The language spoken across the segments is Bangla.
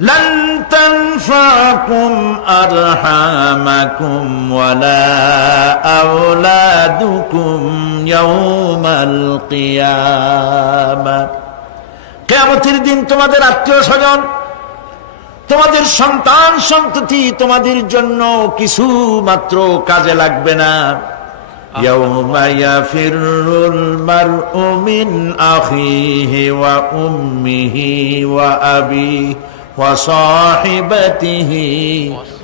لن تنفعكم أرحامكم ولا أولادكم يوم القيامة কিয়ামতের দিন তোমাদের আত্মীয় স্বজন, তোমাদের সন্তান সন্ততি তোমাদের জন্য কিছু মাত্র কাজে লাগবে না। ইয়াউমা ইয়াফিরুল মারউ মিন আখিহি ওয়া উম্মিহি ওয়া আবিহি ওয়া সাহিবাতিহি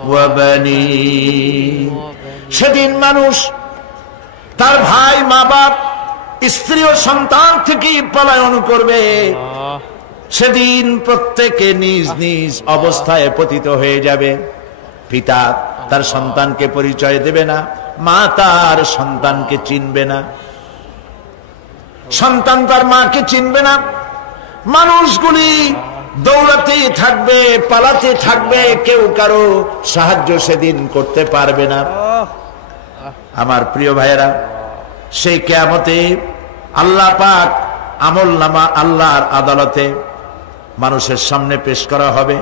ওয়া বানিহি। সেদিন মানুষ তার ভাই, মা বাপ, স্ত্রী ও সন্তান থেকে পলায়ন করবে। সেদিন প্রত্যেকে নিজ নিজ অবস্থায় পতিত হয়ে যাবে। পিতা তার সন্তানকে পরিচয় দেবে না, মা তার সন্তানকে চিনবে না, সন্তান তার মাকে চিনবে না। মানুষগুলি দৌড়াতে থাকবে, পালাতে থাকবে, কেউ কারো সাহায্য সেদিন করতে পারবে না। আমার প্রিয় ভাইয়েরা, সেই কিয়ামতে আল্লাহ পাক আমলনামা আল্লাহর আদালতে মানুষের সামনে পেশ করা হবে।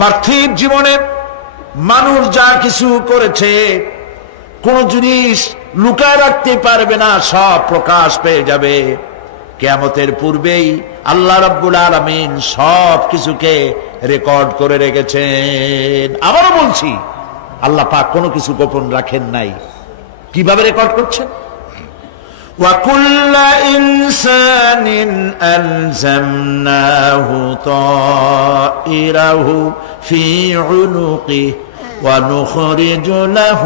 পার্থিব জীবনে মানুষ যা কিছু করেছে কোন জিনিস লুকায় রাখতে পারবে না, সব প্রকাশ পেয়ে যাবে। কিয়ামতের পূর্বেই আল্লাহ রাব্বুল আলামিন সব কিছুকে রেকর্ড করে রেখেছেন। আবারও বলছি, আল্লাহ পাক কোনো কিছু গোপন রাখেন নাই। কিভাবে রেকর্ড করছেন? وَكُلَّ إِنسَانٍ أَلْزَمْنَاهُ طَائِرَهُ فِي عُنُقِهِ وَنُخْرِجُ لَهُ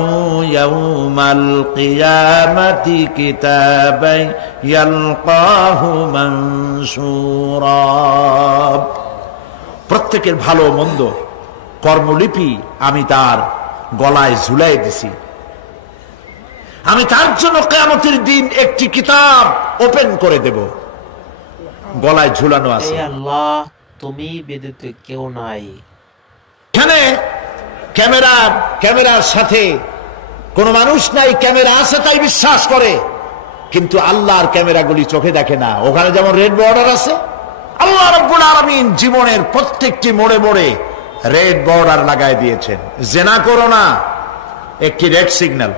يَوْمَ الْقِيَامَةِ كِتَابًا يَلْقَاهُ مَنشُورًا। প্রত্যেকের ভালো মন্দ কর্মলিপি আমি তার গলায় ঝুলাই দিছি। আমি তার জন্য কিয়ামতের দিন একটি কিতাব ওপেন করে দেব, গলায় ঝুলানো আছে। আল্লাহ, তুমি ব্যতীত কেউ নাই। এখানে ক্যামেরার সাথে কোন মানুষ নাই, ক্যামেরা আছে তাই বিশ্বাস করে, কিন্তু আল্লাহর ক্যামেরাগুলি চোখে দেখে না। ওখানে যেমন রেড বর্ডার আছে, আল্লাহ রাব্বুল আলামিন জীবনের প্রত্যেকটি মোড়ে মোড়ে রেড বর্ডার লাগায় দিয়েছেন। জেনা করো না, একটি রেড সিগন্যাল।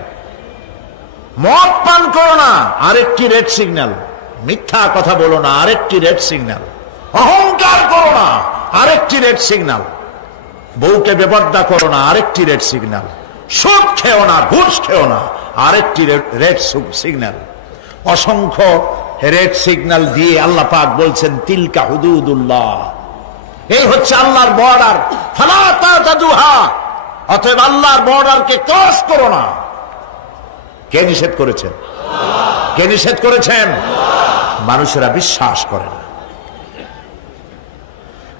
মদ পান করো না, আরেকটি রেড সিগন্যাল। মিথ্যা কথা বলো না, আরেকটি রেড সিগন্যাল। অহংকার করো না, আরেকটি রেড সিগন্যাল। বউকে বেপরদা করো না, আরেকটি রেড সিগন্যাল। সুদ খেও না, ঘুষ খেও না, আরেকটি রেড সিগন্যাল। অসংখ্য রেড সিগন্যাল দিয়ে আল্লাহ পাক বলছেন তিলকা হুদুদুল্লাহ, এই হচ্ছে আল্লাহর বর্ডার। ফালা তাতাদুহা, অতএব আল্লাহর বর্ডারকে ক্রস করো না। কে নিষেধ করেছেন? কে নিষেধ করেছেন? মানুষেরা বিশ্বাস করে না।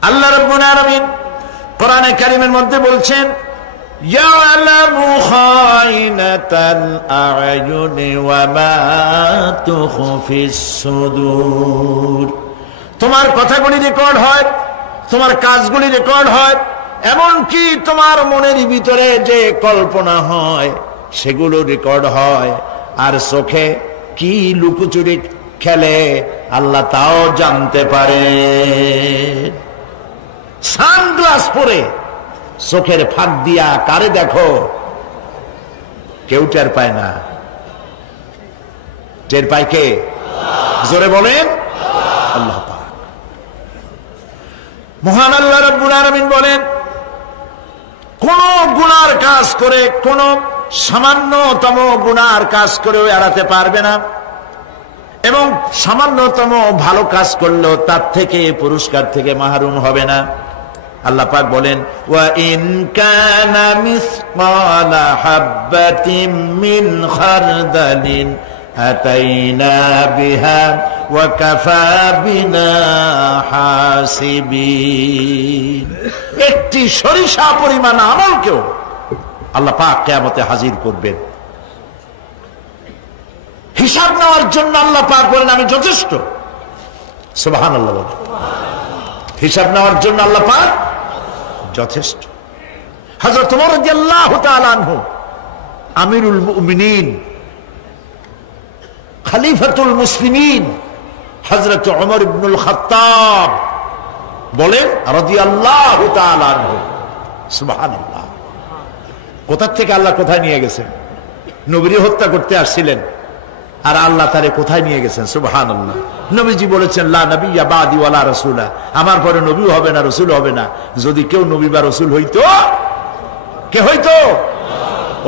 আল্লাহ রাব্বুল আলামিন কোরআনে কারীমের মধ্যে বলছেন ইয়ালামু খায়িনাতাল আ'য়ুনি ওয়া মা তুখফিস সুদূর। তোমার কথাগুলি রেকর্ড হয়, তোমার কাজগুলি রেকর্ড হয়, এমনকি তোমার মনের ভিতরে যে কল্পনা হয় সেগুলো রেকর্ড হয়। আর চোখে কি লুকোচুরি খেলে আল্লাহ তাও জানতে পারে। সানগ্লাস পরে চোখের ফাঁক দিয়া কারে দেখো, কেউ টের পায় না। টের পায় কে? জোরে বলেন আল্লাহ পাক। মহান আল্লাহ রাব্বুল আলামিন বলেন, কোন গুনার কাজ করে, কোন সামান্যতম গুনার কাজ করেও এড়াতে পারবে না, এবং সামান্যতম ভালো কাজ করলেও তার থেকে পুরস্কার থেকে মাহরুম হবে না। আল্লাহ পাক বলেন ওয়া ইন কানা মিসকালা হাববাতিন মিন খারদালিন আতাইনা বিহা ওয়া কাফা বিনা হাসিবিন। একটি সরিষা পরিমাণ আমলকেও আল্লাহ পাক কিয়ামতে হাজির করবেন। হিসাব নেওয়ার জন্য আল্লাহ পাক বলেন আমি যথেষ্ট। সুবহানাল্লাহ বলেন। হিসাব নেওয়ার জন্য আল্লাহ পাক যথেষ্ট। হযরত ওমর রাদিয়াল্লাহু তাআলা আনহু আমিরুল মুমিনিন, খলিফাতুল মুসলিমিন হযরত ওমর ইবনুল খাত্তাব বলেন রাদিয়াল্লাহু তাআলা আনহু। সুবহানাল্লাহ। কোথা থেকে আল্লাহ কোথায় নিয়ে গেছেন? নবীকে হত্যা করতে আসছিলেন, আর আল্লাহ তারে কোথায় নিয়ে গেছেন? সুবহানাল্লাহ। নবীজি বলেছেন লা নবিয়্যা বাদি ওয়ালা রাসূলা, আমার পরে নবীও হবে না, রাসূল হবে না। যদি কেউ নবী বা রাসূল হইতো, কে হইতো?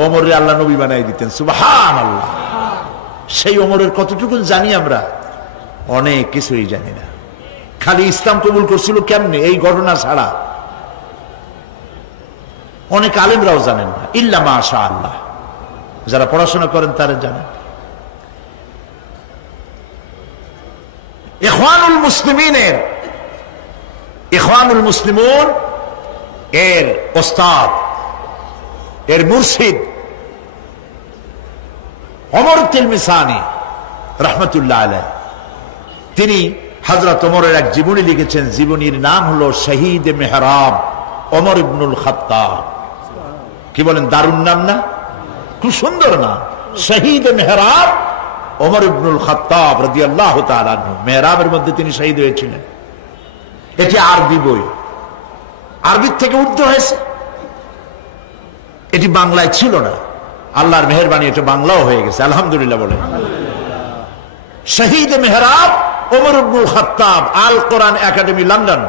ওমরে আল্লাহ নবী বানাই দিতেন। সুবহানাল্লাহ। সেই ওমরের কতটুকু জানি আমরা? অনেক কিছুই জানি না। খালি ইসলাম কবুল করছিল কেমনে, এই ঘটনা ছাড়া অনেক আলেমরাও জানেন না, ইল্লা মাশাআল্লাহ। যারা পড়াশোনা করেন তারা জানেন। ইখওয়ানুল মুসলিমিনের, ইখওয়ানুল মুসলিমুন এর ওস্তাদ, এর মুর্শিদ ওমর তিলমিসানি রাহমাতুল্লাহ আলাইহি, তিনি হযরত ওমরের এক জীবনী লিখেছেন। জীবনীর নাম হলো শহীদ মেহরাব ওমর ইবনুল খাত্তাব। কি বলেন, দারুণ নাম না? খুব সুন্দর নাম, শহীদ মেহরাব ওমর ইবনুল খাত্তাব রাদিয়াল্লাহু তাআলা আনহু। মেহরাবের মধ্যে তিনি শহীদ হয়েছিলেন। এটি আরবি বই, আরবির থেকে উর্দু হয়েছে। এটি বাংলায় ছিল না, আল্লাহর মেহেরবানি এটা বাংলাও হয়ে গেছে, আলহামদুলিল্লাহ বলে। শহীদ মেহরাব ওমর ইবনুল খাত্তাব, আল কোরআন একাডেমি, লন্ডন।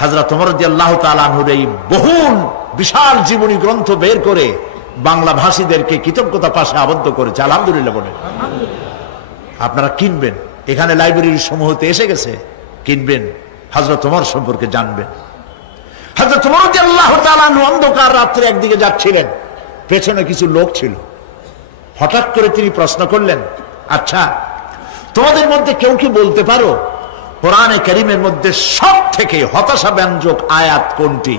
হযরত ওমর রাদিয়াল্লাহু তাআলা আনহুর এই বহুল বিশাল জীবনী গ্রন্থ বের করে বাংলা ভাষীদেরকে কৃতজ্ঞতা পাশে আবদ্ধ করেছে, আলহামদুলিল্লাহ বলে। আপনারা কিনবেন, এখানে লাইব্রেরির সমূহতে এসে গেছে, কিনবেন, হযরত ওমর সম্পর্কে জানবেন। হযরত ওমর রাদিয়াল্লাহু তাআলা আনহু অন্ধকার রাত্রে একদিকে যাচ্ছিলেন, পেছনে কিছু লোক ছিল। হঠাৎ করে তিনি প্রশ্ন করলেন, আচ্ছা তোমাদের মধ্যে কেউ কি বলতে পারো কোরআনে কারীমের মধ্যে সব থেকে হতাশা ব্যঞ্জক আয়াত কোনটি?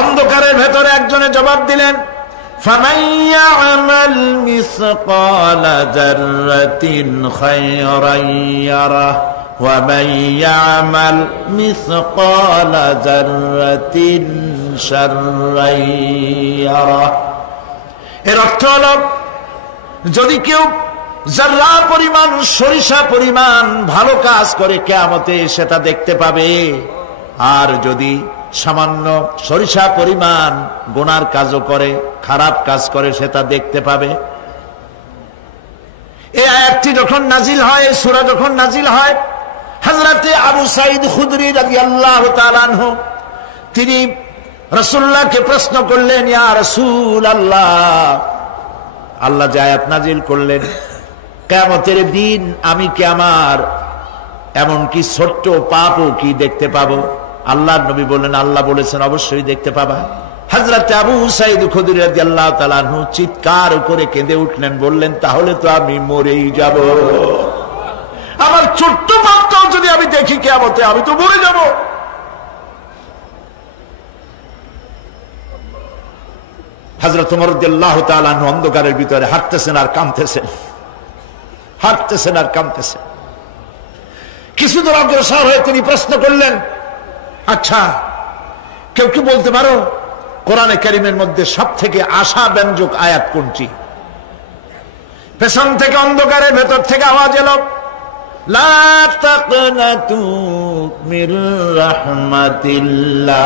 অন্ধকারের ভেতরে একজনে জবাব দিলেন, ফামান ইয়ামাল মিসকালা যাররাতিন খায়রান ইয়ারা ওয়া মান ইয়ামাল মিসকালা যাররাতিন শাররান ইয়ারা। এর অর্থ হলো, যদি কেউ যারা পরিমাণ, সরিষা পরিমাণ ভালো কাজ করে কিয়ামতে সেটা দেখতে পাবে, আর যদি সামান্য সরিষা পরিমাণ গুনার কাজও করে, খারাপ কাজ করে, সেটা দেখতে পাবে। এই আয়াতটি যখন নাজিল হয়, সূরা যখন নাজিল হয়, হযরতে আবু সাঈদ খুদরি রাদিয়াল্লাহু তাআলা আনহু তিনি রাসূলুল্লাহকে প্রশ্ন করলেন, ইয়া রাসূলুল্লাহ, আল্লাহ যে আয়াত নাজিল করলেন, কিয়ামতের দিন আমি কি আমার এমনকি ছোট্ট পাপও কি দেখতে পাবো? আল্লাহর নবী বললেন, আল্লাহ বলেছেন অবশ্যই দেখতে পাবা। হযরত আবু সাঈদ খুদরি রাদিয়াল্লাহু তাআলা আনহু চিৎকার করে কেঁদে উঠলেন, বললেন, তাহলে তো আমি মরেই যাব। আমার ছোট্ট পাপটাও যদি আমি দেখি কিয়ামতে, আমি তো মরে যাব। হযরত ওমর রাদিয়াল্লাহু তাআলা আনহু অন্ধকারের ভিতরে হাঁটতেছেন আর কাঁদতেছেন, হাঁটতেছেন আর কাঁদতেছেন। কিছু দূর অগ্রসর হয়ে তিনি প্রশ্ন করলেন, আচ্ছা কেউ কি বলতে পারো কোরআনে কারীমের মধ্যে সব থেকে আশা ব্যঞ্জক আয়াত কোনটি? পেছন থেকে অন্ধকারের ভেতর থেকে আওয়াজ এলো, লা তাকনাতু মির রাহমাতিল্লাহ,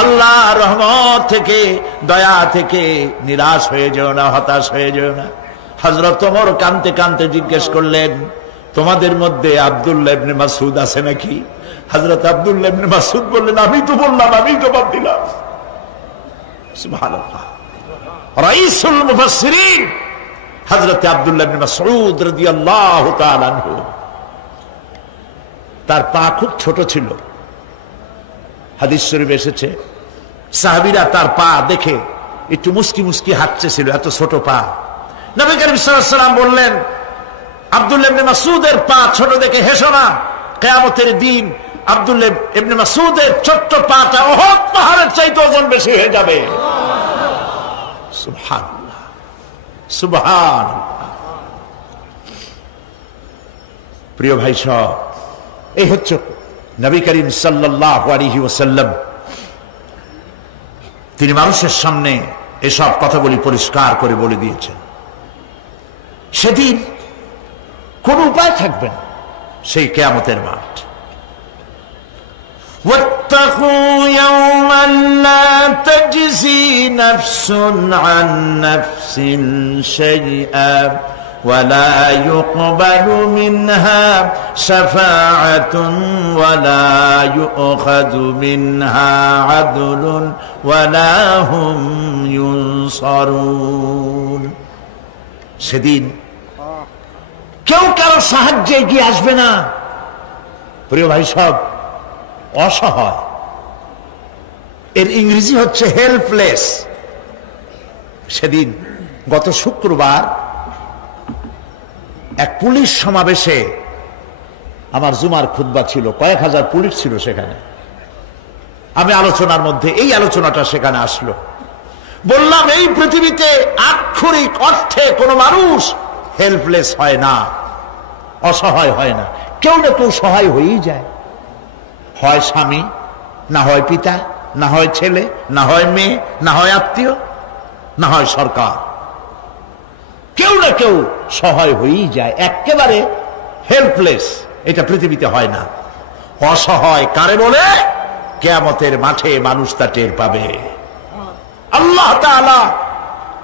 আল্লাহর রহমত থেকে, দয়া থেকে নিরাশ হয়ে যেও না, হতাশ হয়ে যেও না। হযরত ওমর কাঁদতে কাঁদতে জিজ্ঞেস করলেন, তোমাদের মধ্যে আব্দুল্লাহ ইবনে মাসউদ আছে নাকি? হযরত আব্দুল্লাহ ইবনে মাসউদ বললেন, আমি তো বললাম, আমি জবাব দিলাম। সুবহানাল্লাহ। রাইসুল মুফাসসিরিন হযরত আব্দুল্লাহ ইবনে মাসউদ রাদিয়াল্লাহু তাআলা আনহু, তার পা খুব ছোট ছিল। হাদিস শরীফে এসেছে, সাহাবীরা তার পা দেখে একটু মুস্কি মুস্কি হাঁটতেছিল, এত ছোট পা। নবী করিম সাল্লাল্লাহু আলাইহি ওয়াসাল্লাম বললেন, আব্দুল্লাহ ইবনে মাসউদের পা ছোট দেখে হেসো না, কিয়ামতের দিন আব্দুল্লাহ ইবনে মাসউদের ছোট্ট পাটা উহুদ পাহাড়ের চাইতে ওজন বেশি হয়ে যাবে। সুবহানাল্লাহ, সুবহানাল্লাহ। প্রিয় ভাই সব, এই হচ্ছে নবী করিম সাল্লাল্লাহু আলাইহি ওয়াসাল্লাম। তিনি মানুষের সামনে এসব কথাগুলি পরিষ্কার করে বলে দিয়েছেন। সেদিন কোন উপায় থাকবে না সেই কিয়ামতের মাঠ। واتقوا يوما لا تجزي نفس عن نفس شيئا ولا يقبل منها شفاعة ولا يؤخذ منها عدل ولا هم ينصرون। সেদিন কেউ কারো সাহায্যে এগিয়ে আসবে না। প্রিয় ভাই সব, অসহায়, এর ইংরেজি হচ্ছে হেল্পলেস। সেদিন গত শুক্রবার এক পুলিশ সমাবেশে আমার জুমার খুতবা ছিল, কয়েক হাজার পুলিশ ছিল সেখানে। আমি আলোচনার মধ্যে এই আলোচনাটা সেখানে আসলো। বললাম এই পৃথিবীতে আক্ষরিক অর্থে কোনো মানুষ হেল্পলেস হয় না, অসহায় হয় না। কেউ না কেউ সহায় হয়েই যায়, হয় স্বামী, না হয় পিতা, না হয় ছেলে, না হয় মেয়ে, না হয় আত্মীয়, না হয় সরকার। কেউ না কেউ সহায় হয়েই যায়। একেবারে হেল্পলেস এটা পৃথিবীতে হয় না। অসহায় কারে বলে? কিয়ামতের মাঠে মানুষ তা টের পাবে। আল্লাহ তাআলা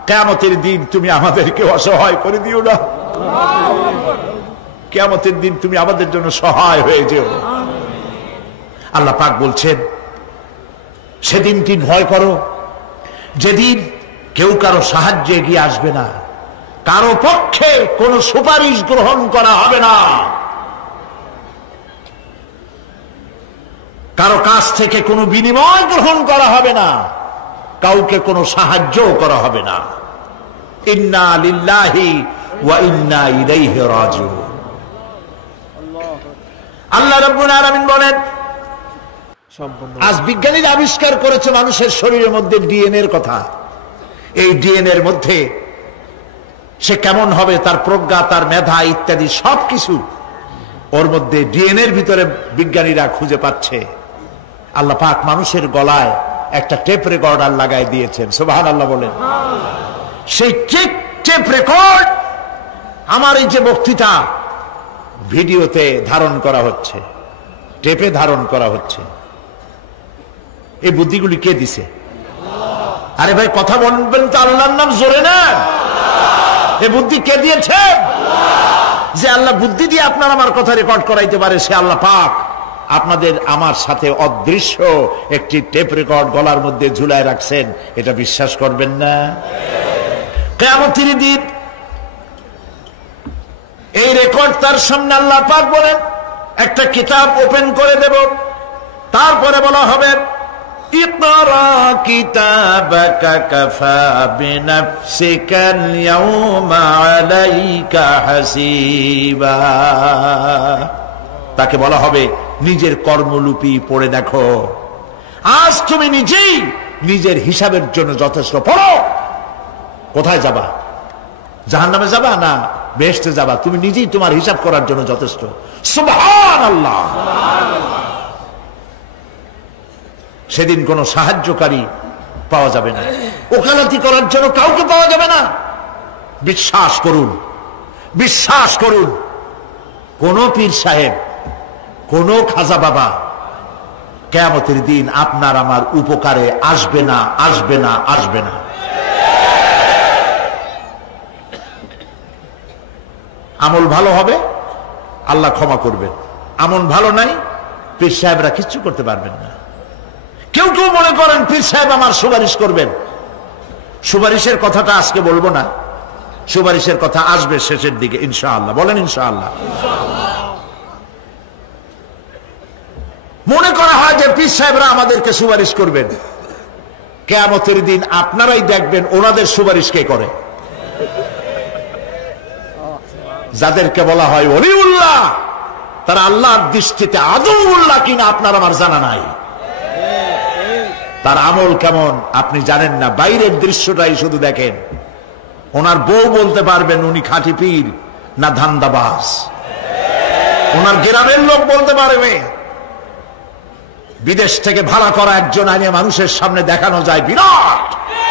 কিয়ামতের দিন তুমি আমাদেরকে অসহায় করে দিও না। কিয়ামতের দিন তুমি আমাদের জন্য সহায় হয়ে যেও। আল্লাহ পাক বলছেন সেদিনটি ভয় করো, যেদিন কেউ কারো সাহায্যে এগিয়ে আসবে না, কারো পক্ষে কোনো সুপারিশ গ্রহণ করা হবে না, কারো কাছ থেকে কোনো বিনিময় গ্রহণ করা হবে না, কাউকে কোনো সাহায্য করা হবে না। ইন্না লিল্লাহি ওয়া ইন্না ইলাইহি রাজিউন। আল্লাহ রাব্বুল আলামিন বলেন, আজ বিজ্ঞানীরা আবিষ্কার করেছে মানুষের শরীরের মধ্যে ডিএনএ এর কথা। এই ডিএনএ এর মধ্যে সে কেমন হবে, তার প্রজ্ঞা, তার মেধা ইত্যাদি সবকিছু ওর মধ্যে ডিএনএ এর ভিতরে বিজ্ঞানীরা খুঁজে পাচ্ছে। আল্লাহ পাক মানুষের গলায় একটা টেপ রেকর্ডার লাগাই দিয়েছেন। সুবহানাল্লাহ বলেন। সেই টেপ রেকর্ড আমার এই যে বক্তৃতা ভিডিওতে ধারণ করা হচ্ছে, টেপে ধারণ করা হচ্ছে। এই বুদ্ধিগুলি কে দিছে? আরে ভাই কথা বলবেন তো আল্লাহর নাম জোরে না। এই বুদ্ধি কে দিয়েছে? যে আল্লাহ বুদ্ধি দিয়ে আপনার আমার কথা রেকর্ড করাইতে পারে সে আল্লাহ পাক আপনাদের আমার সাথে অদৃশ্য একটি টেপ রেকর্ড গলার মধ্যে ঝুলায় রাখছেন। এটা বিশ্বাস করবেন না? কিয়ামতের দিন এই রেকর্ড তার সামনে আল্লাহ পাক বলেন একটা কিতাব ওপেন করে দেব, তারপরে বলা হবে ইকরা কিতাবাকা কাফা বিনাফসিকাল ইয়াওমা আলাইকা হাসিবা। তাকে বলা হবে নিজের কর্মলিপি পড়ে দেখো, আজ তুমি নিজেই নিজের হিসাবের জন্য যথেষ্ট। পড়ো, কোথায় যাবা? জাহান্নামে যাবা না বেহেশতে যাবা? তুমি নিজেই তোমার হিসাব করার জন্য যথেষ্ট। সুবহানাল্লাহ। সেদিন কোনো সাহায্যকারী পাওয়া যাবে না, ওকালতি করার জন্য কাউকে পাওয়া যাবে না। বিশ্বাস করুন, বিশ্বাস করুন, কোন পীর সাহেব, কোন খাজা বাবা কিয়ামতের দিন আপনার আমার উপকারে আসবে না, আসবে না, আসবে না। আমল ভালো হবে, আল্লাহ ক্ষমা করবেন। আমল ভালো নাই, পীর সাহেবরা কিচ্ছু করতে পারবেন না। কেউ কেউ মনে করেন পীর সাহেব আমার সুপারিশ করবেন। সুপারিশের কথাটা আজকে বলবো না, সুপারিশের কথা আসবে শেষের দিকে ইনশাআল্লাহ। বলেন ইনশাআল্লাহ। মনে করা হয় যে পীর সাহেবরা আমাদেরকে সুপারিশ করবেন। কিয়ামতের দিন আপনারাই দেখবেন ওনাদের সুপারিশ কে করে। যাদেরকে বলা হয় ওলিউল্লাহ, তারা আল্লাহর দৃষ্টিতে আদৌল্লাহ কিনা আপনার আমার জানা নাই। তার আমল কেমন আপনি জানেন না, বাইরের দৃশ্যটাই শুধু দেখেন। ওনার বউ বলতে পারবেন উনি খাঁটি পীর না ধান্দাবাজ। ওনার গ্রামের লোক বলতে পারবে। বিদেশ থেকে ভাড়া করা একজন আইনে মানুষের সামনে দেখানো যায় বিরাট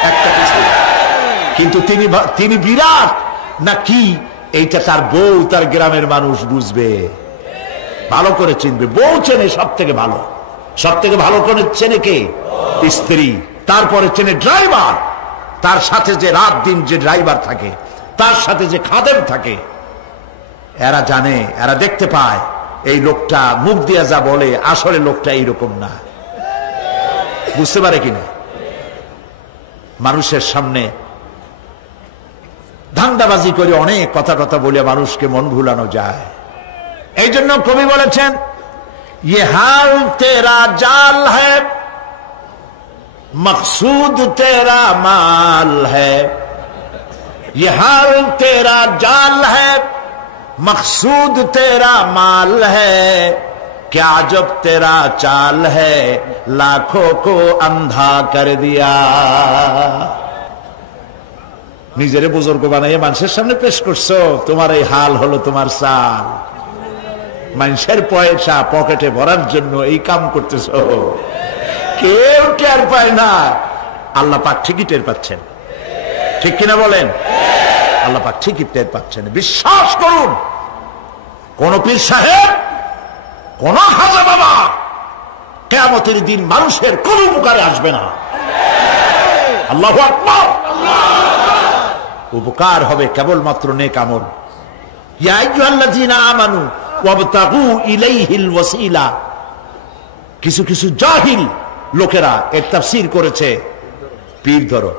একটা কিছু, কিন্তু তিনি বিরাট না কি এইটা তার বউ, তার গ্রামের মানুষ বুঝবে, ভালো করে চিনবে। বউ চেনে সব থেকে ভালো, সব থেকে ভালো করে চেনে কে? স্ত্রী। তারপরে চেনে ড্রাইভার, তার সাথে যে রাত দিন যে ড্রাইভার থাকে, তার সাথে যে খাদেম থাকে। এরা জানে, এরা দেখতে পায় এই লোকটা মুখ দিয়ে যা বলে আসলে লোকটা এইরকম না। বুঝতে পারে কিনা? মানুষের সামনে ধান্দাবাজি করে অনেক কথা কথা বলে মানুষকে মন ভুলানো যায়। এই জন্য কবি বলেছেন, ये हाल तेरा जाल है, मकसूद तेरा माल है। ये हाल तेरा जाल है, मकसूद तेरा माल है। क्या जब तेरा चाल है, लाखों को अंधा कर दिया। নিজেরে বুজুর্গ বানাইয়ে মানুষের সামনে পেশ করছো, তোমার এই হাল হলো তোমার চাল। মানুষের পয়সা পকেটে ভরার জন্য এই কাম করতেছো, কেউ টের পায় না। আল্লাহ পাক ঠিকই টের পাচ্ছেন, ঠিক কিনা বলেন? আল্লাহ পাক ঠিকই টের পাচ্ছেন। বিশ্বাস করুন, কোন পীর সাহেব, কোন খাজা বাবা কিয়ামতের দিন মানুষের কোন উপকারে আসবে না। আল্লাহু আকবার। উপকার হবে কেবলমাত্র নেক আমল। ইয়া আইয়ুহাল্লাযীনা আমানু ওয়াবতাগু ইলাইহিল ওয়াসিলা। কিছু কিছু জাহিল লোকেরা এর তাফসীর করেছে, পীর ধরো,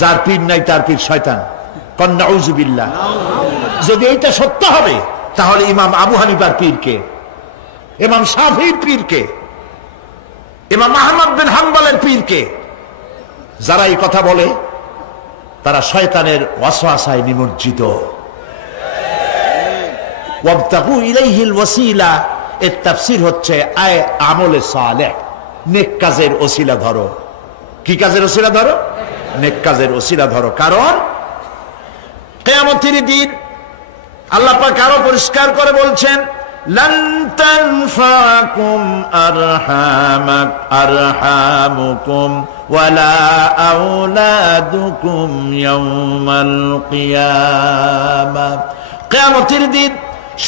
যার পীর নাই তার পীর শয়তান। নাউযু বিল্লাহ। যদি এটা সত্য হবে তাহলে ইমাম আবু হানিফার পীরকে, ইমাম শাফিঈর পীরকে, ইমাম আহমদ বিন হাম্বলের পীরকে, যারা এই কথা বলে তারা শয়তানের ওয়াসওয়াসায় নিমজ্জিত। ওয়াবতাগু ইলাইহিল ওয়াসিলা এর তাফসীর হচ্ছে আয় আমলে সালেহ, নেক কাজের ওসিলা ধরো। কি কাজের ওসিলা ধরো? নেক কাজের ওসিলা ধরো। কারণ কিয়ামতের দিন আল্লাহ পাক আরো পরিষ্কার করে বলছেন, লান তানফাকুম আরহামুকুম ওয়ালা আওলাদুকুম ইয়াউমাল কিয়ামাহ। কিয়ামতের দিন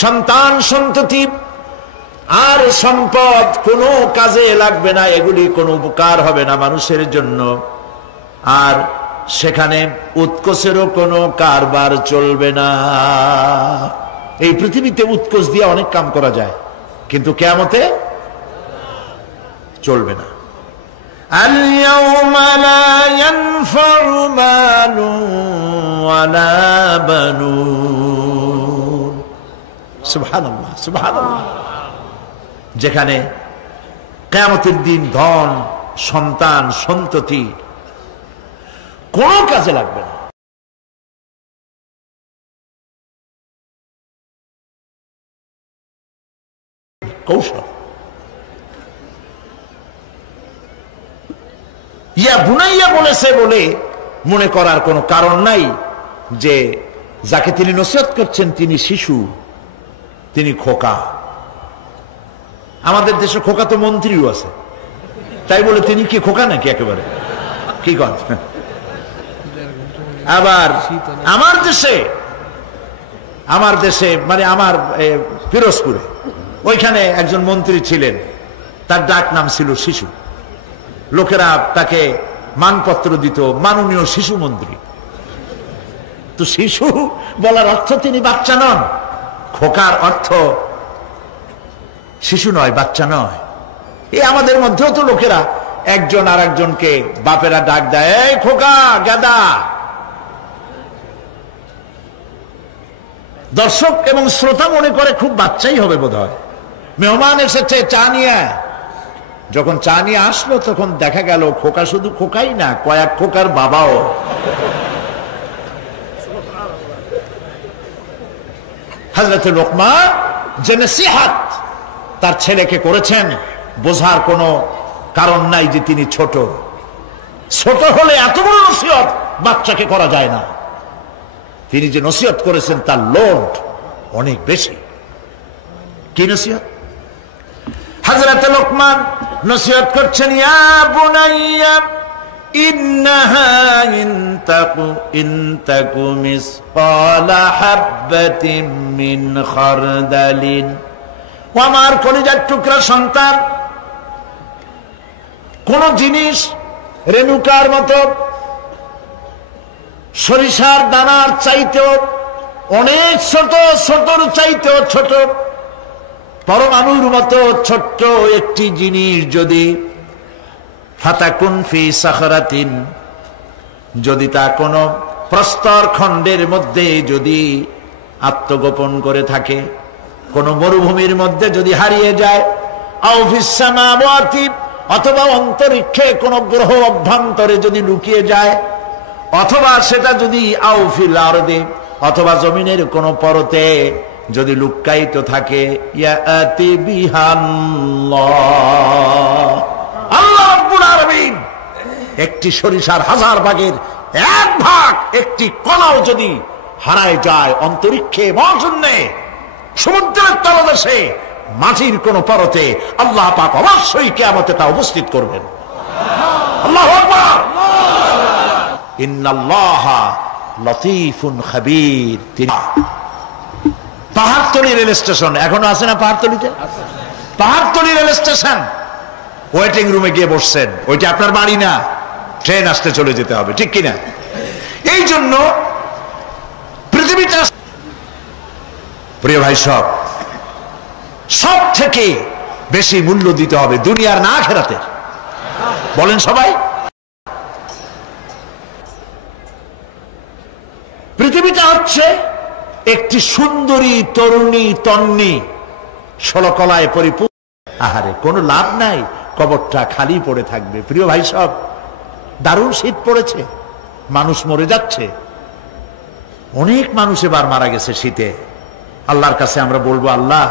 সন্তান সন্ততি আর সম্পদ কোনো কাজে লাগবে না, এগুলি কোনো উপকার হবে না মানুষের জন্য। আর সেখানে উৎকোষেরও কোনো কারবার চলবে না। এই পৃথিবীতে উৎকোষ দিয়ে অনেক কাম করা যায়, কিন্তু কিয়ামতে চলবে না। আল-ইয়াওমা লা ইয়ানফাউ মালুন ওয়ালা বানুন। সুবহানাল্লাহ, সুবহানাল্লাহ। যেখানে কিয়ামতের দিন ধন, সন্তান, সন্ততি কোনো কাজে লাগবে না। কৌশল। ইয়া বুনাইয়া বলেছে বলে মনে করার কোনো কারণ নাই যে যাকে তিনি নসিহত করছেন তিনি শিশু, তিনি খোকা। আমাদের দেশে খোকা তো মন্ত্রীও আছে, তাই বলে তিনি কি খোকা নাকি? একেবারে কি কথা। আবার আমার দেশে মানে আমার পিরোজপুরে ওইখানে একজন মন্ত্রী ছিলেন, তার ডাক নাম ছিল শিশু। লোকেরা তাকে মানপত্র দিত মাননীয় শিশু মন্ত্রী। তো শিশু বলার অর্থ তিনি বাচ্চা নন, খোকার অর্থ শিশু নয়, বাচ্চা নয়। এই আমাদের মধ্যেও তো লোকেরা একজন আর একজনকে বাপেরা ডাক দেয়, এই খোকা, গাদা। দর্শক এবং শ্রোতা মনে করে খুব বাচ্চাই হবে বোধ হয়। মেহমান এসেছে চা নিয়ে, যখন চা নিয়ে আসলো তখন দেখা গেল খোকা শুধু খোকাই না, কয়েক খোকার বাবাও। হযরত লোকমান যে নসিহত তার ছেলেকে করেছেন, বোঝার কোনো কারণ নাই যে তিনি ছোট। ছোট হলে এত বড় নসিহত বাচ্চাকে করা যায় না। তিনি যে নসিহত করেছেন তার লোড অনেক বেশি। কি নসিহত? হযরত লোকমান নসিহত করছেন, ইয়া বুনাইয়া ইন্নাহা ইনতাকু মিসকালা হাববাতিন মিন খারদালিন। ও আমার কলিজার টুকরা সন্তান, কোন জিনিস রেণুকার মতো, সরিষার দানার চাইতেও অনেক ছোট, ছোটর চাইতেও ছোট, পরমাণুর মতো ছোট্ট একটি জিনিস যদি ফাতাকুন ফি সাখরাতিন, যদি তা কোনো প্রস্তর খণ্ডের মধ্যে যদি আত্মগোপন করে থাকে, কোন মরুভূমির মধ্যে যদি হারিয়ে যায়, আও ফিস সামাওয়াতি, অথবা অন্তরিক্ষে কোন গ্রহ অভ্যন্তরে যদি লুকিয়ে যায়, অথবা সেটা যদি আও ফিল আরদি, অথবা জমিনের কোন পরতে যদি লুক্কায়িত থাকে, ইয়াতি বিহাল্লাহ, আল্লাহ রাব্বুল আলামিন একটি সরিষার 1000 ভাগের 1 ভাগ, একটি কণাও যদি হারায় যায় অন্তরিক্ষে, মহাশূন্যে, সমুদ্রের তলদেশে, মাটির কোন পরতে, আল্লাহ পাক অবশ্যই কিয়ামতে তা উপস্থিত করবেন। আল্লাহু আকবার। ইন্নাল্লাহা লতীফুন খাবীর। পাহাড়তলি রেল স্টেশন এখনো আছে না? পাহাড়তলিতে পাহাড়তলি রেল স্টেশন, ওয়েটিং রুমে গিয়ে বসছেন, ওইটা আপনার বাড়ি না, ট্রেন আসতে চলে যেতে হবে, ঠিক কিনা? এই জন্য পৃথিবীটা, প্রিয় ভাই, সব থেকে বেশি মূল্য দিতে হবে দুনিয়ার না আখিরাতের। বলেন সবাই। পৃথিবীটা হচ্ছে একটি সুন্দরী তরুণী তন্নি, ষোলকলায় পরিপূর্ণ। আহারে, কোনো লাভ নাই, কবরটা খালি পড়ে থাকবে। প্রিয় ভাই, দারুণ শীত পড়েছে, মানুষ মরে যাচ্ছে, অনেক মানুষ এবার মারা গেছে শীতে। আল্লাহর কাছে আমরা বলবো, আল্লাহ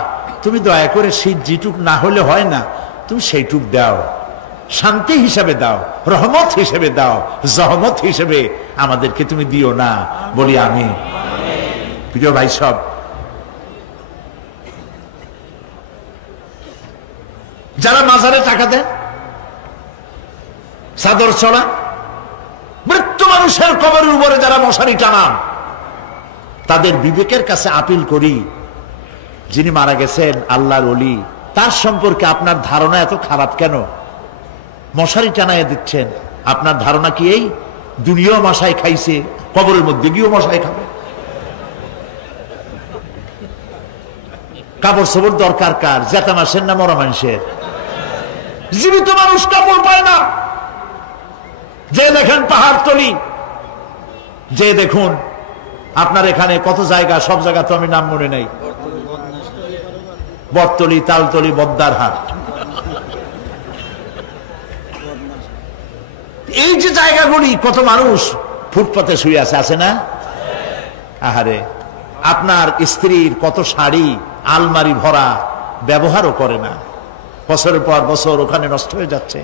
তুমি দয়া করে শীত যেটুক না হলে হয় না, তুমি সেইটুক দাও, শান্তি হিসাবে দাও, রহমত হিসেবে দাও, জহমত হিসেবে আমাদেরকে তুমি দিও না। বলি আমি। প্রিয় ভাই, যারা মাজারে টাকা দেন, চাদর ছড়া, মৃত্যু মানুষের কবরের উপরে যারা মশারি টানান, তাদের বিবেকের কাছে আপিল করি, যিনি মারা গেছেন আল্লাহর ওলি, তার সম্পর্কে আপনার ধারণা এত খারাপ কেন? মশারি টানায় দিচ্ছেন, আপনার ধারণা কি এই দুনিয়াও মশাই খাইছে, কবরের মধ্যে গিয়েও মশাই খাবে? কাপড় চোপড় দরকার কার? জেতা মাসের না মরা মানুষের? জীবিত মানুষ কাপড় পায় না। যে দেখেন পাহাড়তলি, যে দেখুন আপনার এখানে কত জায়গা, সব জায়গা তো আমি নাম মনে নাই, বটতলি, তালতলি, বদ্দার হাট, এই যে জায়গাগুলি, কত মানুষ ফুটপাতে শুয়ে আছে না? আহারে, আপনার স্ত্রীর কত শাড়ি আলমারি ভরা, ব্যবহারও করে না, বছরের পর বছর ওখানে নষ্ট হয়ে যাচ্ছে।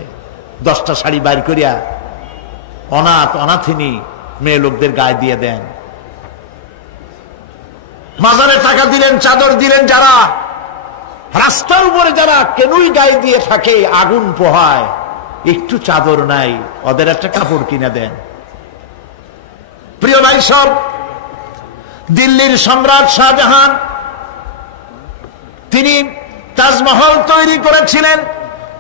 10টা শাড়ি বাইর করিয়া অনাথ অনাথিনী মেয়ে লোকদের গায়ে দিয়ে দেন। মাজারে টাকা দিলেন, চাদর দিলেন, যারা রাস্তার উপরে যারা কেনুই গায়ে দিয়ে থাকে, আগুন পোহায়, একটু চাদর নাই, ওদের একটা কাপড় কিনে দেন। প্রিয় ভাই, দিল্লির সম্রাট শাহজাহান, তিনি তাজমহল তৈরি করেছিলেন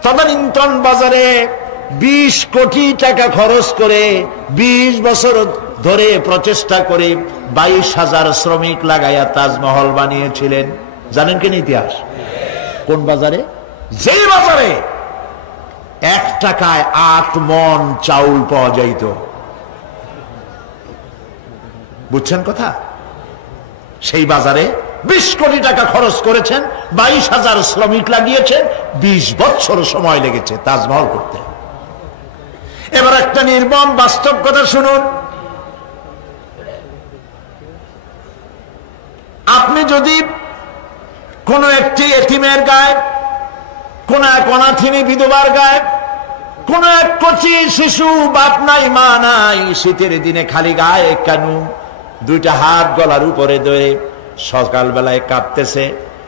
তদানীন্তন বাজারে 20 কোটি টাকা খরচ করে, 20 বছর ধরে প্রচেষ্টা করে 22,000 শ্রমিক লাগাইয়া তাজমহল বানিয়েছিলেন। জানেন কিনা ইতিহাস? কোন বাজারে? যেই বাজারে 1 টাকায় 8 মণ চাউল পাওয়া যাইত। বুঝছেন কথা? সেই বাজারে 20 কোটি টাকা খরচ করেছেন, 22,000 শ্রমিক লাগিয়েছেন, 20 বছর সময় লেগেছে তাজমহল করতে। এবার একটা নির্মম বাস্তব কথা শুনুন। আপনি যদি কোন একটি এতিমের গায়ে, কোন এক অনাথিনী বিধবার গায়ে, কোন এক কচি শিশু, বাপ নাই মা নাই, শীতের দিনে খালি গায়ে কেন 2টা হাত গলার উপরে ধরে সকালবেলায় কাঁপতেছে,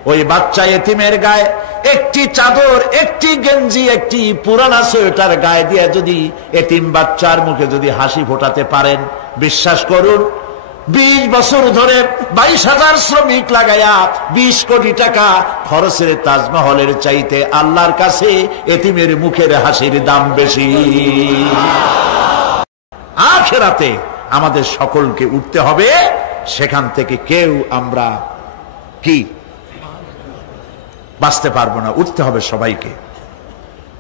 ওই বাচ্চা এতিমের গায়ে একটি চাদর, একটি গেঞ্জি, একটি পুরানা সোয়েটার গায়ে দিয়ে যদি এতিম বাচ্চার মুখে যদি হাসি ফোটাতে পারেন, বিশ্বাস করুন 20 বছর ধরে 22,000 শ্রমিক লাগাইয়া 20 কোটি টাকা খরচের তাজমহলের চাইতে আল্লাহর কাছে এতিমের মুখের হাসির দাম বেশি। আখিরাতে আমাদের সকলকে উঠতে হবে, সেখান থেকে কেউ আমরা কি বাঁচতে পারবো না, উঠতে হবে সবাইকে।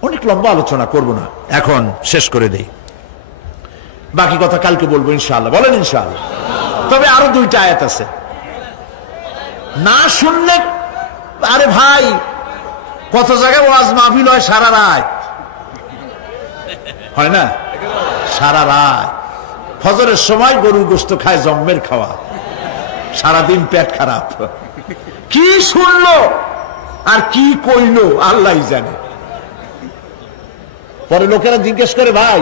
অনেক লম্বা আলোচনা করব না, এখন শেষ করে দেই, বাকি কথা কালকে বলবো ইনশাআল্লাহ। বলেন ইনশাআল্লাহ। তবে আরো 2টা আয়াত আছে, না শুনলে, আরে ভাই কত জায়গায় ওয়াজ মাহফিল হয় সারা রাত, হয় না? সারা রাত ফজরের সময় গরুর গোশত খায়, জম্মের খাওয়া, সারাদিন পেট খারাপ, কি শুনলো আর কি কইলো আল্লাহই জানে। পরে লোকেরা জিজ্ঞেস করে, ভাই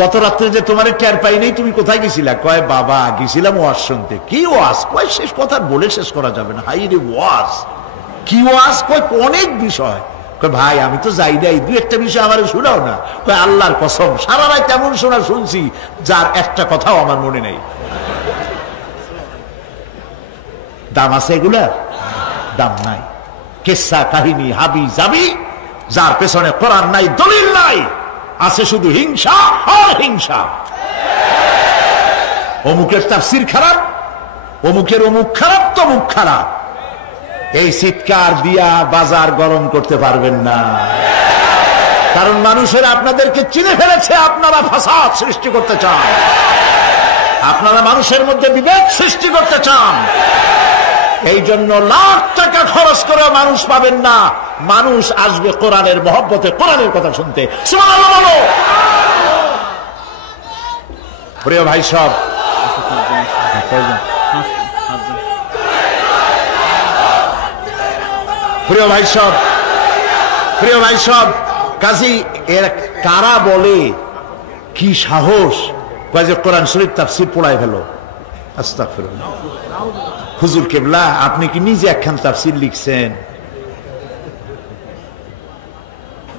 গত রাত্রে যে তোমার টের পাই নেই, তুমি কোথায় গেছিলা? কয় বাবা গেছিলাম ওয়াজ শুনতে। কি ওয়াজ? কয় শেষ কথা বলে শেষ করা যাবে না। হাই রে ওয়াজ, কি ওয়াজ? কয় অনেক বিষয়। কয় ভাই আমি তো যাই নাই, 2-1টা বিষয় আমার শোনাও না। কয় আল্লাহর কসম সারা রাত তেমন শোনা শুনছি যার একটা কথাও আমার মনে নেই। দাম আছে এগুলা? দাম নাই। কিসসা কাহিনী হাবি যাবি, যার পেছনে কোরআন নাই, দলিল নাই, আছে শুধু হিংসা আর হিংসা। অমুকের তাফসীর খারাপ, অমুকের অমুক খারাপ, তমুক খারাপ, এই চিৎকার দিয়া বাজার গরম করতে পারবেন না। কারণ মানুষের আপনাদেরকে চিনে ফেলেছে, আপনারা ফাসাদ সৃষ্টি করতে চান, আপনারা মানুষের মধ্যে বিভেদ সৃষ্টি করতে চান। এই জন্য লাখ টাকা খরচ করে মানুষ পাবেন না, মানুষ আসবে কোরআনের মহব্বতে, কোরআনের কথা শুনতে। সুবহানাল্লাহ বলো। প্রিয় ভাই সব, প্রিয় ভাই সব, প্রিয় ভাই সব, কাজী এর কারা বলে কি সাহস, কয় যে কোরআন শরীফ তাফসীর পড়ায় ফেলো। আস্তাগফিরুল্লাহ। হুজুর কেবলা আপনি কি নিজে একখান তাফসীর লিখছেন?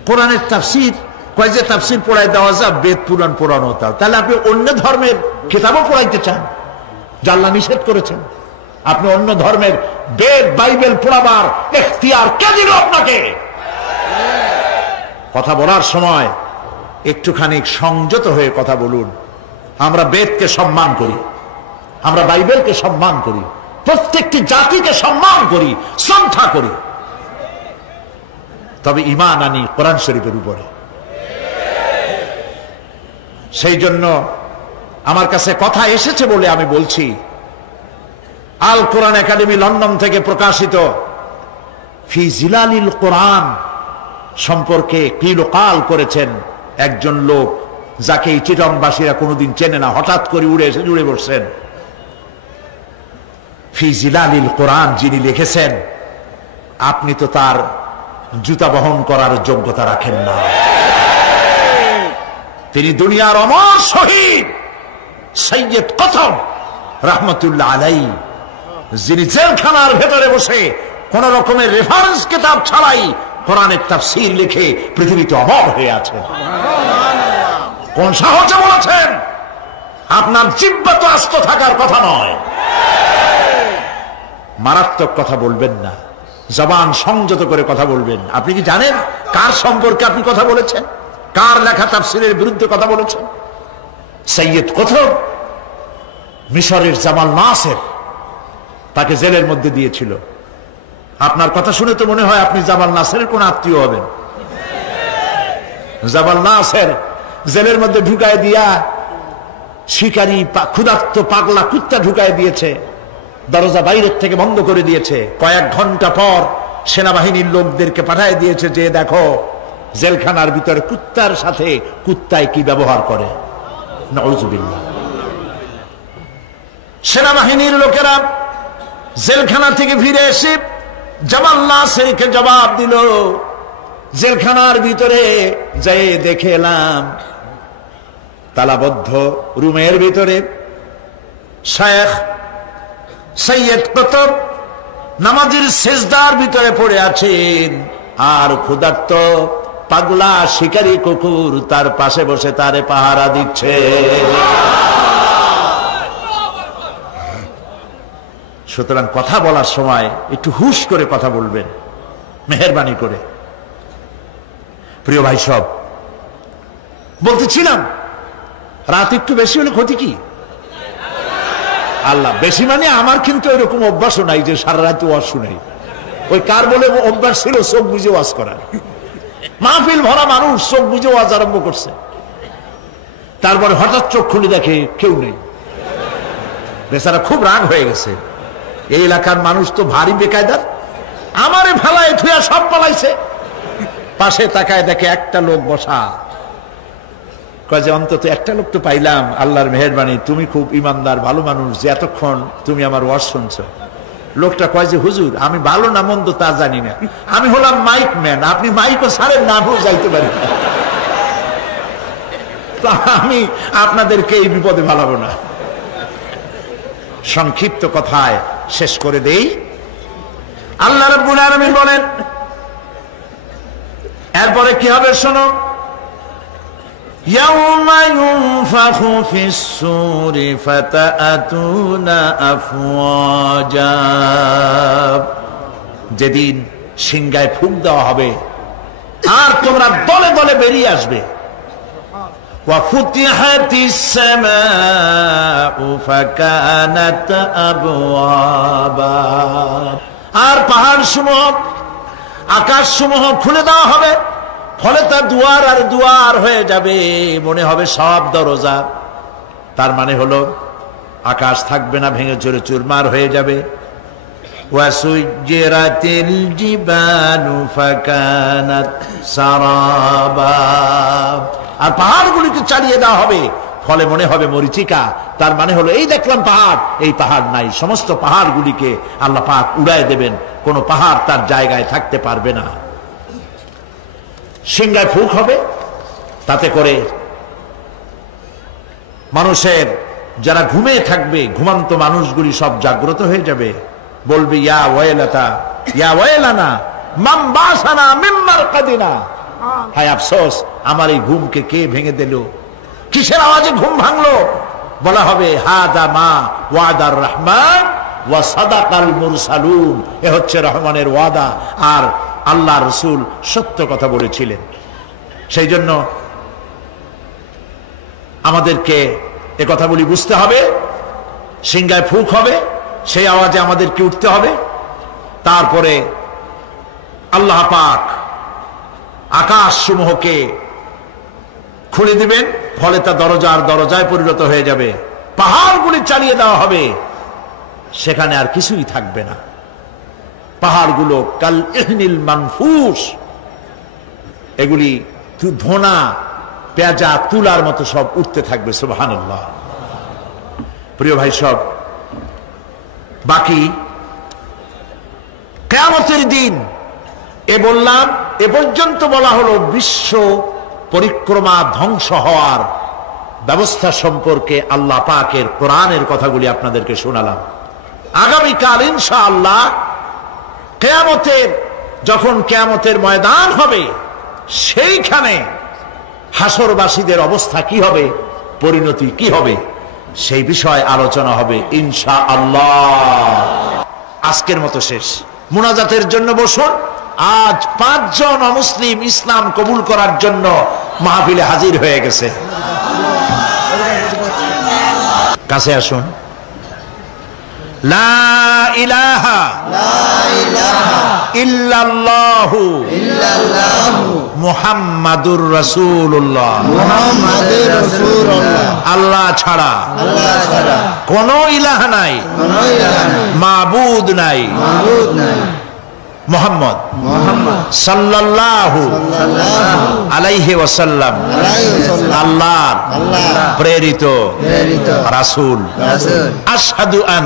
কোরআনের তাফসীর, কয় যে তাফসীর পড়ায় দেওয়া যায়, বেদ পুরাণ পড়ানো হতো। তাহলে আপনি অন্য ধর্মের কিতাবও পড়াইতে চান, যা আল্লাহ নিষেধ করেছেন? আপনি অন্য ধর্মের বেদ বাইবেল পড়াবার এখতিয়ার কে দিল আপনাকে? কথা বলার সময় একটুখানি সংযত হয়ে কথা বলুন। আমরা বেদকে সম্মান করি, আমরা বাইবেলকে সম্মান করি, প্রত্যেকটি জাতিকে সম্মান করি, শ্রদ্ধা করি, তবে ঈমান আনি কোরআন শরীফের উপরে। সেই জন্য আমার কাছে কথা এসেছে বলে আমি বলছি, আল কোরআন একাডেমি লন্ডন থেকে প্রকাশিত ফি জিলালিল কোরআন সম্পর্কে কিলোকাল করেছেন একজন লোক, যাকে এই চিটংবাসীরা কোনোদিন চেনে না, হঠাৎ করে উড়ে এসে জুড়ে বসছেন। ফি জিলালিল কোরআন যিনি লিখেছেন, আপনি তো তার জুতা বহন করার যোগ্যতা রাখেন না। তিনি দুনিয়ার অমর শহীদ সৈয়দ কতব রাহমাতুল্লাহ আলাইহি, যিনি জেলখানার ভেতরে বসে কোন রকমের রেফারেন্স কিতাব ছাড়াই কোরআনের তাফসীর লিখে পৃথিবীতে অমর হয়ে আছেন। কোন সাহসে বলেছেন? আপনার জিহ্বা তো আস্ত থাকার কথা নয়। মারাত্মক কথা বলবেন না, জবান সংযত করে কথা বলবেন। আপনি কি জানেন কার সম্পর্কে আপনি কথা বলেছেন? কার লেখা তাফসীরের বিরুদ্ধে কথা বলেছেন? সৈয়দ কতব, মিশরের জামাল নাসের তাকে জেলের মধ্যে দিয়েছিল। আপনার কথা শুনে তো মনে হয় আপনি জামাল নাসেরের কোন আত্মীয় হবেন। জামাল নাসের জেলের মধ্যে ঢুকায় দিয়া শিকারী ক্ষুধার্ত পাগলা কুত্তা ঢুকায় দিয়েছে, দরজা বাইরের থেকে বন্ধ করে দিয়েছে। কয়েক ঘন্টা পর সেনাবাহিনীর লোকদেরকে পাঠিয়ে দিয়েছে যে দেখো জেলখানার ভিতরে কুত্তার সাথে কুত্তায় কি ব্যবহার করে। নাউযুবিল্লাহ। সেনাবাহিনীর লোকেরা জেলখানা থেকে ফিরে এসে জামাল নাসেরকে জবাব দিল, জেলখানার ভিতরে যাই দেখে এলাম তালাবদ্ধ রুমের ভিতরে শেখ সৈয়দ কতব নামাজের সেজদার ভিতরে পড়ে আছেন, আর ক্ষুধার্ত পাগলা শিকারী কুকুর তার পাশে বসে তারে পাহারা দিচ্ছে। সুতরাং কথা বলার সময় একটু হুশ করে কথা বলবেন, মেহেরবানি করে। প্রিয় ভাই সব, বলতেছিলাম রাত একটু বেশি হলে ক্ষতি কি? আল্লাহ বেশি মানে আমার কিন্তু এরকম অভ্যাসও নাই যে সারা রাত ওয়াজ শুনাই। ওই কার বলে অভ্যাস ছিল চোখ বুঝে ওয়াজ করার। মাহফিল ভরা মানুষ চোখ বুঝে ওয়াজ আরম্ভ করছে, তারপরে হঠাৎ চোখ খুলে দেখে কেউ নেই। বেচারা খুব রাগ হয়ে গেছে, এই এলাকার মানুষ তো ভারী বেকায়দার, আমারে ফেলায় থুয়া সব পালাইছে। পাশে তাকায় দেখে একটা লোক বসা। কয় যে অন্তত একটা লোক তো পাইলাম, আল্লাহর মেহেরবানি, তুমি খুব ইমানদার ভালো মানুষ যে এতক্ষণ তুমি আমার ওয়াজ শুনছো। লোকটা কয় যে হুজুর আমি ভালো না মন্দ তা জানি না, আমি হলাম মাইক ম্যান, আপনি মাইকও ছাড়েন না, আমিও যাইতে পারি না, তো আমি আপনাদেরকে এই বিপদে ভালাবো না। সংক্ষিপ্ত কথায় শেষ করে দেই। আল্লাহ রাব্বুল আলামিন বলেন এরপরে কি হবে শোনো। ইয়াউমা ইউনফাখু ফিস-সূরি ফাতাআতুনা আফওয়াজা, যেদিন সিংহায় ফুঁক দেওয়া হবে আর তোমরা দলে দলে বেরিয়ে আসবে। ওয়া ফুতিহাতিস সামাউ ফাকানাত আবওয়াবা, আর পাহাড় সমূহ আকাশ সমূহ খুলে দেওয়া হবে, ফলে তার দুয়ার আর দুয়ার হয়ে যাবে, মনে হবে সব দরজা। তার মানে হলো আকাশ থাকবে না, ভেঙে চুরে চুরমার হয়ে যাবে। ওয়াসুজ্জিরাতিল জিবালু ফাকানাত সারাবা, আর পাহাড়গুলিকে চালিয়ে দেওয়া হবে, ফলে মনে হবে মরিচিকা। তার মানে হলো এই দেখলাম পাহাড়, এই পাহাড় নাই, সমস্ত পাহাড়গুলিকে আল্লাহ পাক উড়ায় দেবেন, কোন পাহাড় তার জায়গায় থাকতে পারবে না। সিংহায় ফুঁক হবে, তাতে করে মানুষের যারা ঘুমিয়ে থাকবে, ঘুমান্ত মানুষগুলি সব জাগ্রত হয়ে যাবে, বলবে ইয়া ওয়াইলাতা ইয়া ওয়াইলানা মান বাসানা মিন মারকাদিনা, হায় আফসোস আমার এই ঘুমকে কে ভেঙে দিল, কিসের আওয়াজে ঘুম ভাঙলো? বলা হবে হাদা মা ওয়াদার রহমান ওয়া সাদাকাল মুরসালুন, এ হচ্ছে রহমানের ওয়াদা আর আল্লাহ রসুল সত্য কথা বলেছিলেন। সেই জন্য আমাদেরকে এ কথাগুলি বুঝতে হবে। সিংহায় ফুঁক হবে, সেই আওয়াজে আমাদেরকে উঠতে হবে। তারপরে আল্লাহ পাক আকাশ সমূহকে খুলে দিবেন, ফলে তা দরজার দরজায় পরিণত হয়ে যাবে, পাহাড়গুলি চালিয়ে দেওয়া হবে, সেখানে আর কিছুই থাকবে না। পাহাড়গুলো কাল ইহনিল মানফুস, এগুলি ধোনা পেঁজা তুলার মতো সব উঠতে থাকবে। সুবহানাল্লাহ। প্রিয় ভাই সব, বাকি কিয়ামতের দিন এ বললাম, এ পর্যন্ত বলা হলো বিশ্ব পরিক্রমা ধ্বংস হওয়ার ব্যবস্থা সম্পর্কে আল্লাহ পাকের কোরআনের কথাগুলি আপনাদেরকে শোনালাম। আগামীকাল ইনশাআল্লাহ কিয়ামতের, যখন কিয়ামতের ময়দান হবে, সেইখানে হাসরবাসীদের অবস্থা কি হবে, পরিণতি কি হবে, সেই বিষয়ে আলোচনা হবে ইনশাআল্লাহ। আজকের মতো শেষ। মুনাজাতের জন্য বসুন। আজ 5 জন অমুসলিম ইসলাম কবুল করার জন্য মাহফিলে হাজির হয়ে গেছে। কাছে আসুন। লা ইলাহা ইল্লাল্লাহু মুহাম্মাদুর রাসূলুল্লাহ, আল্লাহ ছাড়া কোন ইলাহ নাই, মাবুদ নাই, মুহাম্মদ সাল্লাল্লাহু আলাইহি ওয়াসাল্লাম আল্লাহর প্রেরিত রাসূল। আশহাদু আন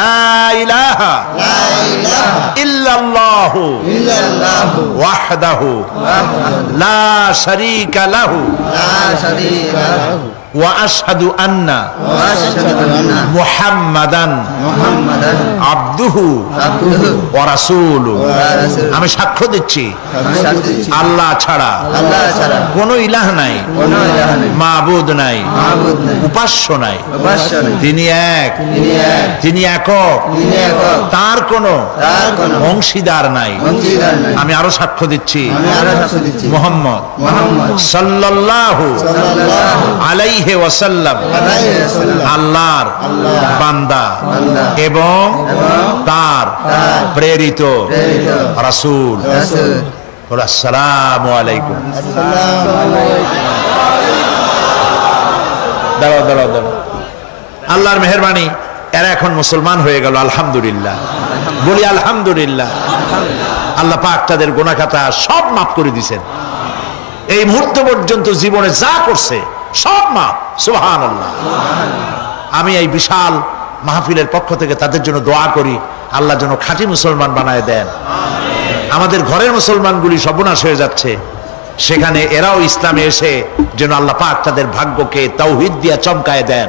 লা ইলাহা ইল্লাল্লাহু ওয়াহদাহু লা শারীকা লাহু ওয়া আশহাদু আন্না মুহাম্মাদান আবদুহু ওয়া রাসূলুহু, আমি সাক্ষ্য দিচ্ছি আল্লাহ ছাড়া কোনো ইলাহ নাই, মাবুদ নাই, উপাস্য নাই, তিনি এক, তিনি একক, তার কোনো অংশীদার নাই। আমি আরো সাক্ষ্য দিচ্ছি মুহাম্মদ সাল্লাল্লাহু আলাইহি ওয়াসাল্লাম আল্লাহর বান্দা এবং তার প্রেরিত রাসূল। আসসালামু আলাইকুম। দাঁড়াও দাঁড়াও দাঁড়াও, আল্লাহর মেহেরবানি এরা এখন মুসলমান হয়ে গেল, আলহামদুলিল্লাহ। বলি আলহামদুলিল্লাহ। আল্লাহ পাক তাদের গুনাহ খাতা সব মাফ করে দিয়েছেন। এই মুহূর্ত পর্যন্ত জীবনে যা করছে সব মাফ, সুবহানাল্লাহ। আমি এই বিশাল মাহফিলের পক্ষ থেকে তাদের জন্য দোয়া করি, আল্লাহ যেন খাঁটি মুসলমান বানায় দেন। আমাদের ঘরের মুসলমানগুলি সর্বনাশ হয়ে যাচ্ছে, সেখানে এরাও ইসলামে এসে যেন আল্লাহ পাক তাদের ভাগ্যকে তাওহীদ দিয়া চমকায় দেন।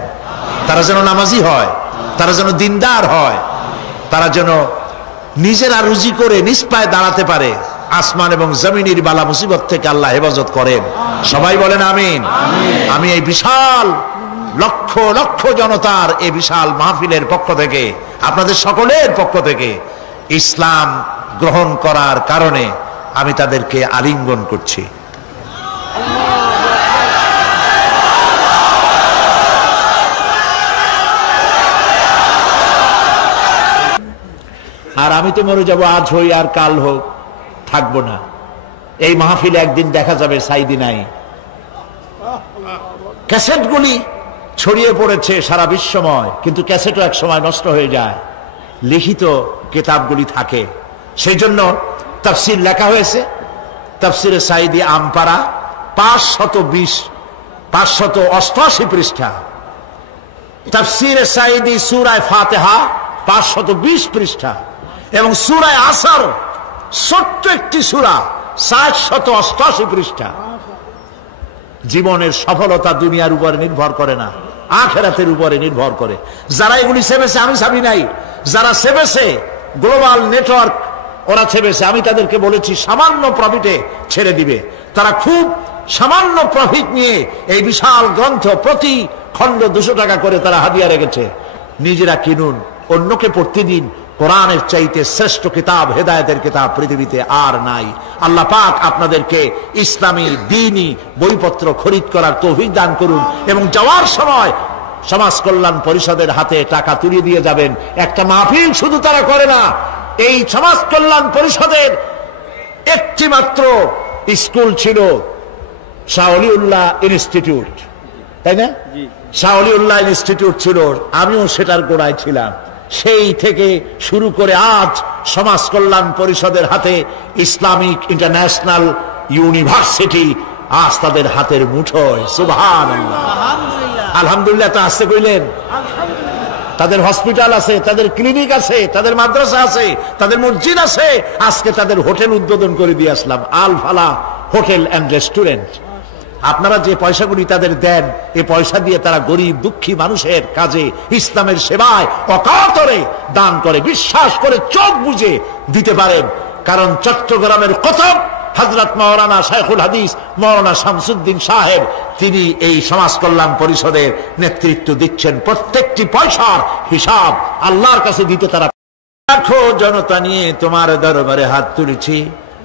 তারা যেন নামাজি হয়, তারা যেন দিনদার হয়, তারা যেন নিজেরা রুজি করে নিজ পায়ে দাঁড়াতে পারে। আসমান এবং জমিনের বালা মুসিবত থেকে আল্লাহ হেফাজত করেন। সবাই বলেন আমিন। আমি এই বিশাল লক্ষ লক্ষ জনতার এই বিশাল মাহফিলের পক্ষ থেকে, আপনাদের সকলের পক্ষ থেকে ইসলাম গ্রহণ করার কারণে আমি তাদেরকে আলিঙ্গন করছি। আর আমি তো মরে যাব, আজ হই আর কাল হোক, থাকবো না। এই মাহফিলে একদিন দেখা যাবে সাইদি নাই। ক্যাসেটগুলি ছড়িয়ে পড়েছে সারা বিশ্বময়, কিন্তু ক্যাসেটও এক সময় নষ্ট হয়ে যায়, লিখিত কিতাবগুলি থাকে। সেই জন্য তাফসির লেখা হয়েছে, তাফসিরে সাইদি আমপারা 588 পৃষ্ঠা, তাফসিরে সাইদি সূরায়ে ফাতিহা 520 পৃষ্ঠা, এবং সূরায়ে আসর ছোট্ট একটি সূরা 788 পৃষ্ঠা। জীবনের সফলতা দুনিয়ার উপরে নির্ভর করে না, আখিরাতের উপরে নির্ভর করে। যারা এগুলি ছেপেছে, আমি ছাপি নাই, যারা ছেপেছে গ্লোবাল নেটওয়ার্ক, ওরা ছেপেছে। আমি তাদেরকে বলেছি সামান্য প্রফিটে ছেড়ে দিবে। তারা খুব সামান্য প্রফিট নিয়ে এই বিশাল গ্রন্থ প্রতি খণ্ড 200 টাকা করে তারা হাদিয়া রেখেছে। নিজেরা কিনুন, অন্যকে পড়তে দিন। কোরআনের চাইতে শ্রেষ্ঠ কিতাব, হেদায়েতের কিতাব পৃথিবীতে আর নাই। আল্লাহ পাক আপনাদেরকে ইসলামী দ্বীনি বইপত্র খরিদ করার তৌফিক দান করুন, এবং যাওয়ার সময় সমাজ কল্যাণ পরিষদের হাতে টাকা তুলে দিয়ে যাবেন। একটা মাহফিল শুধু তারা করে না, এই সমাজ কল্যাণ পরিষদের একটি মাত্র স্কুল ছিল, শাহ ওলিউল্লাহ ইনস্টিটিউট, তাই না? শাহ ওলিউল্লাহ ইনস্টিটিউট ছিল, আমিও সেটার গোড়ায় ছিলাম। সেই থেকে শুরু করে আজ সমাজ কল্যাণ পরিষদের হাতে ইসলামিক ইন্টারন্যাশনাল ইউনিভার্সিটি আজ তাদের হাতের মুঠোয়। সুবহানাল্লাহ, আলহামদুলিল্লাহ। তো আসতে কইলেন, তাদের হসপিটাল আছে, তাদের ক্লিনিক আছে, তাদের মাদ্রাসা আছে, তাদের মসজিদ আছে। আজকে তাদের হোটেল উদ্বোধন করে দিয়ে আসলাম, আল ফালা হোটেল অ্যান্ড রেস্টুরেন্ট। আপনারা যে পয়সাগুলি তাদের দেন, এই পয়সা দিয়ে তারা গরিব দুঃখী মানুষের কাজে, ইসলামের সেবায় অকাতরে দান করে, বিশ্বাস করে চোখ বুজে দিতে পারেন। কারণ চট্টগ্রামের কতব হযরত মাওলানা শাইখুল হাদিস মাওলানা শামসুদ্দিন সাহেব, তিনি এই সমাজ কল্যাণ পরিষদের নেতৃত্ব দিচ্ছেন। প্রত্যেকটি পয়সার হিসাব আল্লাহর কাছে দিতে তারা। লাখো জনতা নিয়ে তোমার দরবারে হাত তুলেছি।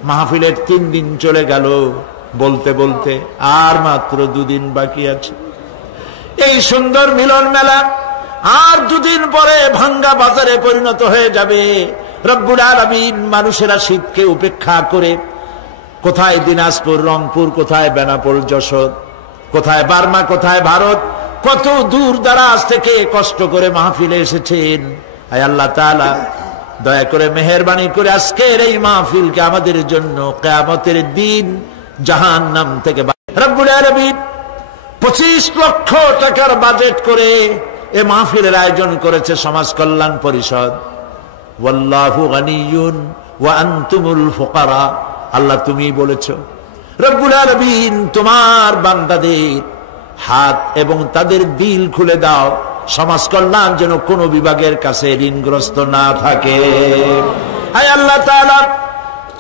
মাহফিলের 3 দিন চলে গেল, বলতে বলতে আর মাত্র 2 দিন বাকি আছে। এই সুন্দর মিলন মেলা আর 2 দিন পরে ভাঙ্গা বাজারে পরিণত হয়ে যাবে। রব্বুল আলামিন মানুষেরা শীতকে উপেক্ষা করে কোথায় দিনাজপুর, রংপুর, কোথায় বেনাপোল, যশোর, কোথায় বার্মা, কোথায় ভারত, কত দূর দারাজ থেকে কষ্ট করে মাহফিলে এসেছেন। আয় আল্লাহ তাআলা দয়া করে মেহেরবানি করে আজকের এই মাহফিলকে আমাদের জন্য কিয়ামতের দিন জাহান্নাম থেকে রব্বুল আলামিন 25 লক্ষ টাকার বাজেট করে এই মাহফিলের আয়োজন করেছে সমাজ কল্যাণ পরিষদ। ওয়াল্লাহু গানিয়ুন ওয়া আনতুমুল ফুকারা। আল্লাহ তুমি বলেছো রব্বুল আলামিন তোমার বান্দাদের হাত এবং তাদের দিল খুলে দাও, সমাজ কল্যাণ যেন কোন বিভাগের কাছে ঋণগ্রস্ত না থাকে। হায় আল্লাহ তাআলা,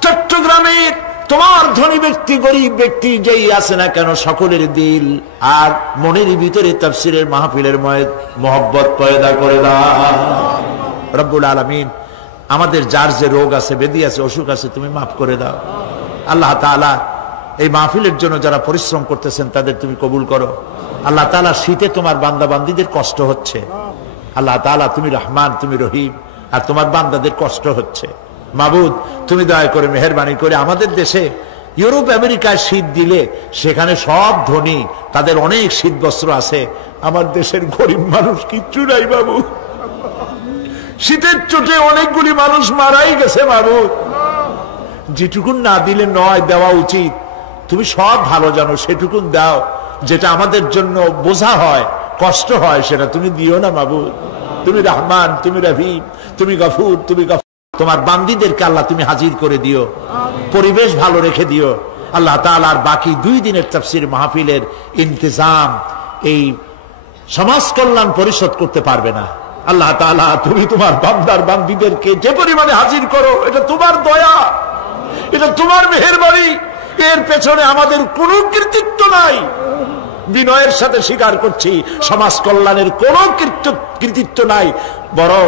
চট্টগ্রামে তোমার ধনী ব্যক্তি গরিব ব্যক্তি যেই আছে না কেন, সকলের দিল আর মনের ভিতরে তাফসীরের মাহফিলের মহব্বত পয়দা করে দাও রব্বুল আলামিন। আমাদের যার যে রোগ আছে, ব্যাধি আছে, অসুখ আছে, তুমি মাফ করে দাও আল্লাহ তাআলা। এই মাহফিলের জন্য যারা পরিশ্রম করতেছেন তাদের তুমি কবুল করো আল্লাহ তাআলা। শীতে তোমার বান্দা বান্দীদের কষ্ট হচ্ছে আল্লাহ তাআলা, তুমি রহমান, তুমি রহিম, আর তোমার বান্দাদের কষ্ট হচ্ছে। মাবুদ, তুমি দয়া করে মেহেরবানি করে আমাদের দেশে ইউরোপ আমেরিকায় শীত দিলে সেখানে সব ধনী, তাদের অনেক শীত বস্ত্র আছে, আমার দেশের গরিব মানুষ কিচ্ছু নাই বাবু। শীতের চোটে অনেকগুলি মানুষ মারাই গেছে মাবুদ। যেটুকুন না দিলে নয়, দেওয়া উচিত। তুমি সব ভালো জানো, সেটুকুন দাও। যেটা আমাদের জন্য বোঝা হয়, কষ্ট হয়, সেটা তুমি দিও না মাবুদ। তুমি রহমান, তুমি রহিম, তুমি গফুর, তুমি গফুর। তোমার বান্দীদেরকে আল্লাহ তুমি হাজির করে দিও, পরিবেশ ভালো রেখে দিও আল্লাহ তাআলা। আর বাকি 2 দিনের তাফসীর মাহফিলের ইন্তজাম এই সমাজ কল্যাণ পরিষদ করতে পারবে না আল্লাহ তাআলা। তুমি তোমার বান্দার বান্দীদেরকে যে পরিমাণে হাজির করো, এটা তোমার দয়া, এটা তোমার মেহেরবানি। এর পেছনে আমাদের কোনো কৃতিত্ব নাই। বিনয়ের সাথে স্বীকার করছি, সমাজ কল্যাণের কোনো কৃতিত্ব নাই, বরং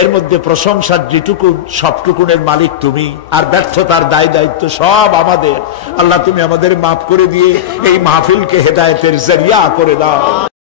এর মধ্যে প্রশংসার যেটুকুন, সবটুকুনের মালিক তুমি, আর ব্যর্থতার দায় দায়িত্ব সব আমাদের। আল্লাহ, তুমি আমাদের মাফ করে দিয়ে এই মাহফিলকে হেদায়েতের জরিয়া করে দাও।